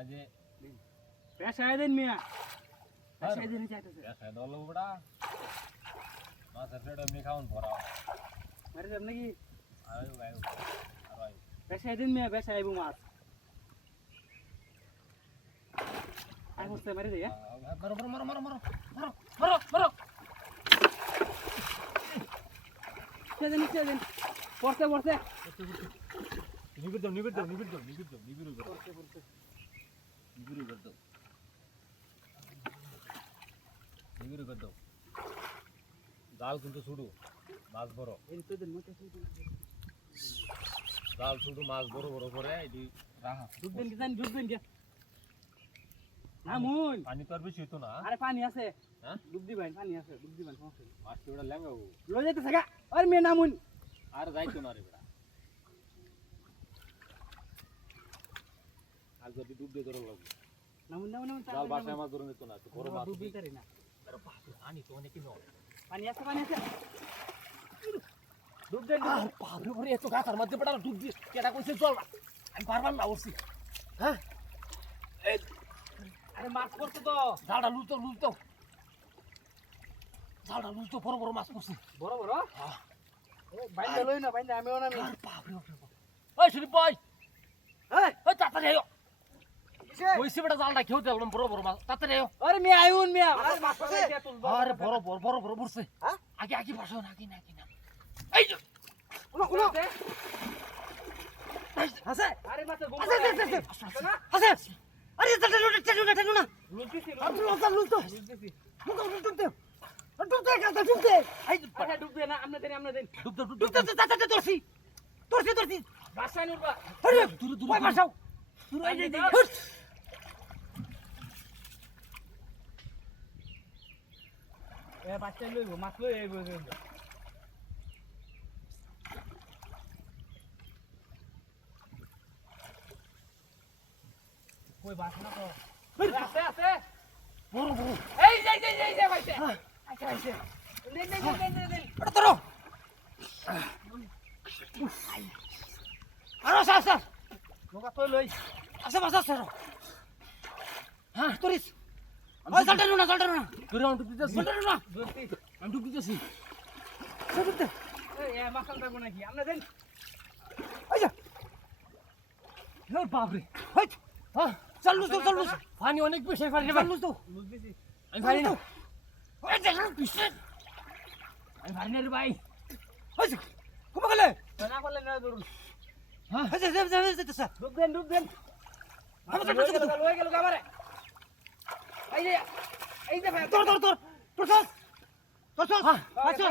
কাজে পেশায় দেন মিয়া পেশায় দেন চাইতেছে পেশায় দল বড়া মাছের পেট এমনি খাওন ভরা মারি যাব নাকি আয়ো আয়ো আর আয়ো পেশায় দেন মিয়া পেশায় আইবো মাছ আর হচ্ছে মারি দে মারো মারো মারো মারো মারো মারো মারো সেদিন পড়তে পড়তে নিবিড় দাও নিবিড় দাও নিবিড় দাও নিবিড় দাও নিবিড় দাও পড়তে পড়তে নিবিড় করে দাও নিবিড় করে দাও জাল কিন্তু ছুড়ু মাছ বড় এই তো দেন মতে জাল ছুড়ু মাছ বড় বড় করে এটি রাখা ডুব দেন কি না মুন পানি তো আর বেশি হতো না আরে পানি আছে হ্যাঁ ডুব দিবেন পানি আছে ডুব দিবেন সমস্যা নেই মাছটি ওটা লেঙ্গাবো লয়ে যেতে থাকা আর মেয়ে নামুন আর যাইতো না রে বেটা আর যদি ডুব দিয়ে ধরে লাগবে নামুন জাল বাসায় মাছ ধরে নিত না তো বড় মাছ ডুব দিতে পারি না আরে বাপ আনি তো অনেকই নয় পানি আছে ডুব দেন আর বাপরে বাপরে এত গাছার মধ্যে পড়া ডুব দিয়ে কেটা কইছে চল না আমি পারবার না উঠছি হ্যাঁ এই আরে মাছ পড়ছে তো জালটা লুলতো জালটা লুলতো বড় বড় মাছ পড়ছে বড় বড় হ্যাঁ বাইন্দা লই না বাইন্দা আমিও না আর বাপরে বাপরে ওই শুনি ভাই এই ওই তাড়াতাড়ি আয়ো কিসে কইছে বেটা জালটা খেও দিলাম বড় বড় মাছ তাড়াতাড়ি আয়ো আরে মিয়া আইউন মিয়া মাছ পড়ছে আরে বড় বড় পড়ছে হ্যাঁ আগে বসো না আগে না এই যে উনো আছে আরে মাছ গোল আছে আরে টানো না লুলতিছি লুলতো লুলতিছি ডুবতে আচ্ছা ডুব দে না আমরা দেন ডুবতে তোরছি বাসা নুরবা আরে দূর ওই বাসাও দূর এই যে এ বাচ্চা লইব মাছ লই আইব কই বাসা না তো আছে বড় এই যে ভাইতে আচ্ছা আইছে নেন এটা ধরো আরে স্যার নৌকা তো লই বাসা স্যার হ্যাঁ তোরিস ওই জলটা না ধরে আমি ডুব দিতেছি ধরতি আমি ডুব দিতেছি ডুবতে এই মাছটা দেব নাকি আমরা দেন আইয়া হে বাপ রে হাই হ্যাঁ চালু পানি অনেক বেশি পানি চালু তো বুঝতেছি আমি পারি না ওই দেখো পিছে আমি পারি না রে ভাই ওই কমা গেলে না করলে না ধরুন হ্যাঁ স্যার ডুব দেন লই গেল গাবারে এই যে ভাই তোর আচ্ছা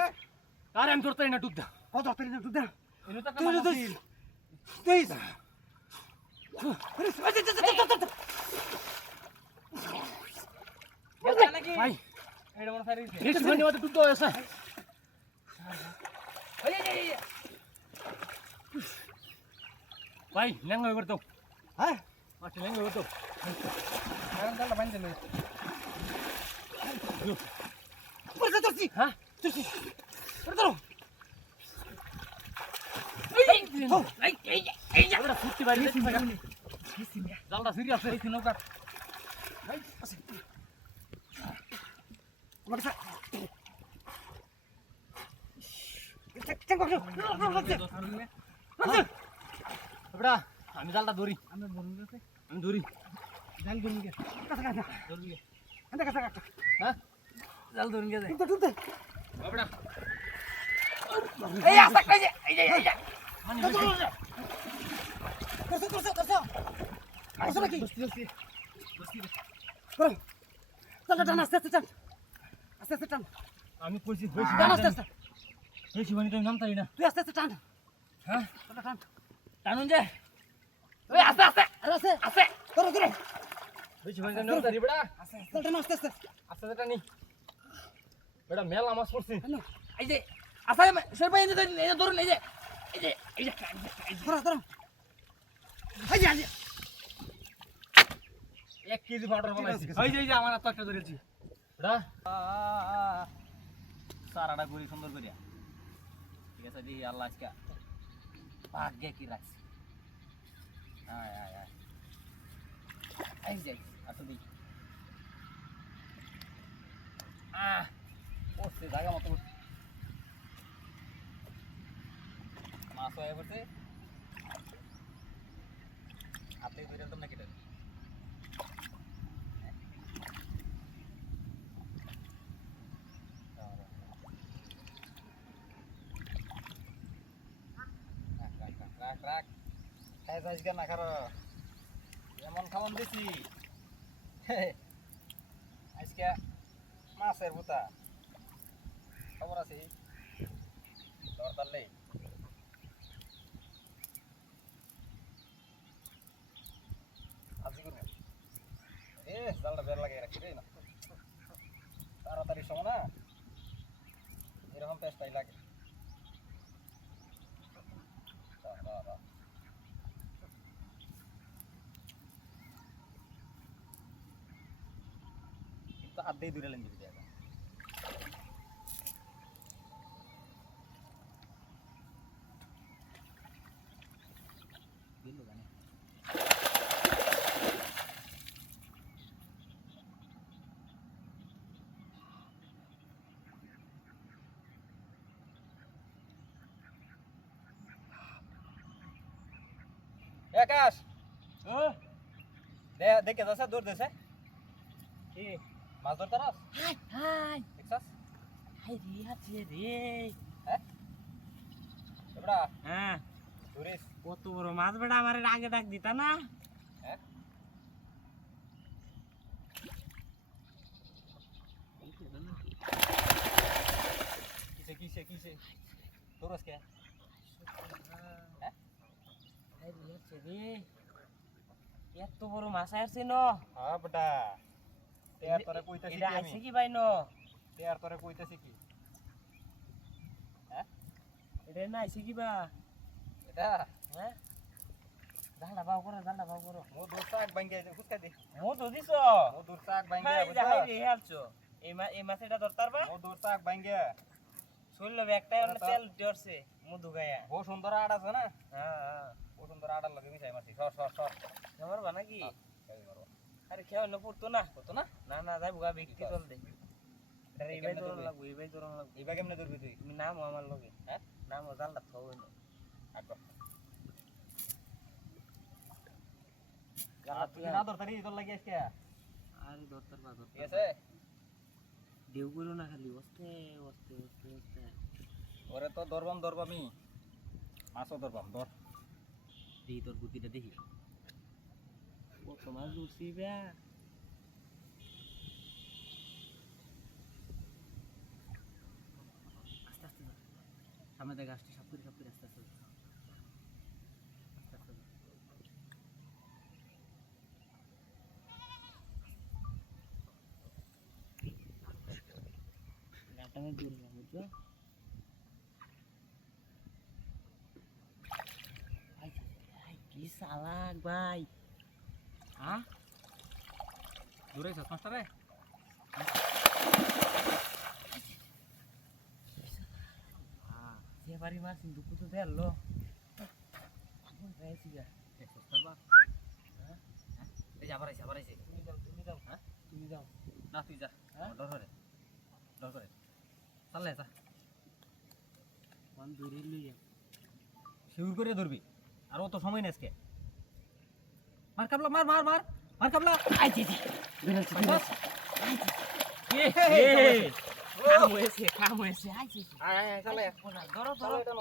আরে আমি ধরতে না ডুব দা কত ধরতে না ডুব দা এনো তো তুই নাকি ভাই এটা মনে সারি বেশি পানি মধ্যে ডুব দাও স্যার এই ভাই লেঙ্গা করে দাও হ্যাঁ আচ্ছা লেঙ্গা করে দাও কারণ দাও বান্ধে লই তোরছি হ্যাঁ তোরছি ধরো এই আমরা ফুটতে পারি জালটা সিরিয়াস এই নৌকা আমার কাছে আমি জালটা ধরি আমরা ধরুন গেছে আমি ধরি জাল ধরুন গেছে ধরুন গেছে হ্যাঁ জাল ধরুন গেছে ডুবতে এই আস্তে এই যে মানে দোস্তি আস্তে টান আমি কইছি বেশি পানি তো নামতাই না তুই আস্তে টান হ্যাঁ টান টানুন যে ওই আস্তে আছে ধরো বেশি পানি তো নামতাই বড়া আস্তে টানি বেটা মেলা মাছ পড়ছে এই যে আসাই সর ভাই এই যে ধরুন এই যে ধরো 1 কেজি পাউডার বানাইছি এই যে আমার তো একটা ধরেছি বেটা সারাটা গরি সুন্দর করিয়া ঠিক আছে দেখি আল্লাহ আজকে ভাগ্যে কি রাখছি আইস যাই আসো দি পড়ছে জায়গা মতো পড়ছে মাছ হয়ে পড়ছে হাতে ধরে তো নাকি রাখ খাই যাইস কেন না খারো এমন খাওয়ান দিছি আজকে মাছের ভুতা খবর আছে দরদারলে আজি করবো জালটা বের লাগে রাখি রে না তাড়াতাড়ি সময় না এরকম পেস্টাই লাগে কিন্তু হাত দিয়ে দূরে লেন দিবি দিল জানি আকাশ দেখে যাচ্ছে দৌড় দিছে কি মাছ ধরতে রাস হাই হাই দেখছাস হাই রে আছে রে হ্যাঁ এবড়া হ্যাঁ ধরিস কত বড় মাছ বেটা আমার আগে ডাক দিতা না হ্যাঁ কিসে কিসে কিসে দৌড়স কে হ্যাঁ হাই রে আছে রে এত বড় মাছ আসছে ন হ্যাঁ বেটা তেয়ার তোরে কইতাছি এটা কি আমি আইছে কি ভাই ন তেয়ার তোরে কইতাছি কি হ্যাঁ এটা না আইছে কি বা এটা হ্যাঁ জালটা বাও করো জালটা বাও করো মো দূর চাক ভাঙ্গে ফুসকা দে মো তো দিছ মো দূর চাক ভাঙ্গে হাই বুঝছ হাই রে হালছো এই মাছ এটা ধরতার বা মো দূর চাক ভাঙ্গে শুনলো একটাই অন্য তেল ধরছে মধু গায়া বহু সুন্দর আড় আছে না হ্যাঁ হ্যাঁ বহু সুন্দর আড়ার লগে মিশাই মাছি সর সর সর আমার বানা কি এই মারো আরে খেয়ে অন্য পড়তো না কত না না না যাই বুগা বিক্রি চল দে আরে এই ভাই কেমনে ধরন ধরবি? লাগবো এই ভাই ধরন লাগবো এইবা কেমনে ধরবি তুই তুমি নাম আমার লগে হ্যাঁ নাম জালটা খাও না আগো জালটা তুই না ধরতারি তোর লাগি আজকে আরে ধরতার বা ঠিক আছে দেউ করো না খালি ওস্তে ওস্তে ওস্তে ওস্তে ওরে তো ধরবামি মাছও ধরবাম ধর দেখি তোর বুদ্ধিটা দেখি কত মাছ ধরছি ব্যা আস্তে আস্তে ধর সামনে দেখ আসতে সব করে আস্তে আস্তে ধর। আস্তে আস্তে ধর। গাটা আমি দূর না বুঝছো ভাই ভাই কি চালাক ভাই হ্যাঁ দূরে যাস মাস্টার রে সে বাড়ি মাছ কিন্তু কুতো দেয়ালো গা দেখছস করবা হ্যাঁ এই যে আবার আইছে তুমি যাও হ্যাঁ তুমি যাও না তুই যা হ্যাঁ? ডর করে চাললে যা কোন দূরে লইয়া শিউর করে ধরবি আর অত সময় নেই আজকে মার কাবলা মার মার মার মার কাবলা আইছে বেরোচ্ছে মারছস? কাম হয়েছে আইছে আয় আয় চালে ধরো ধরো এটা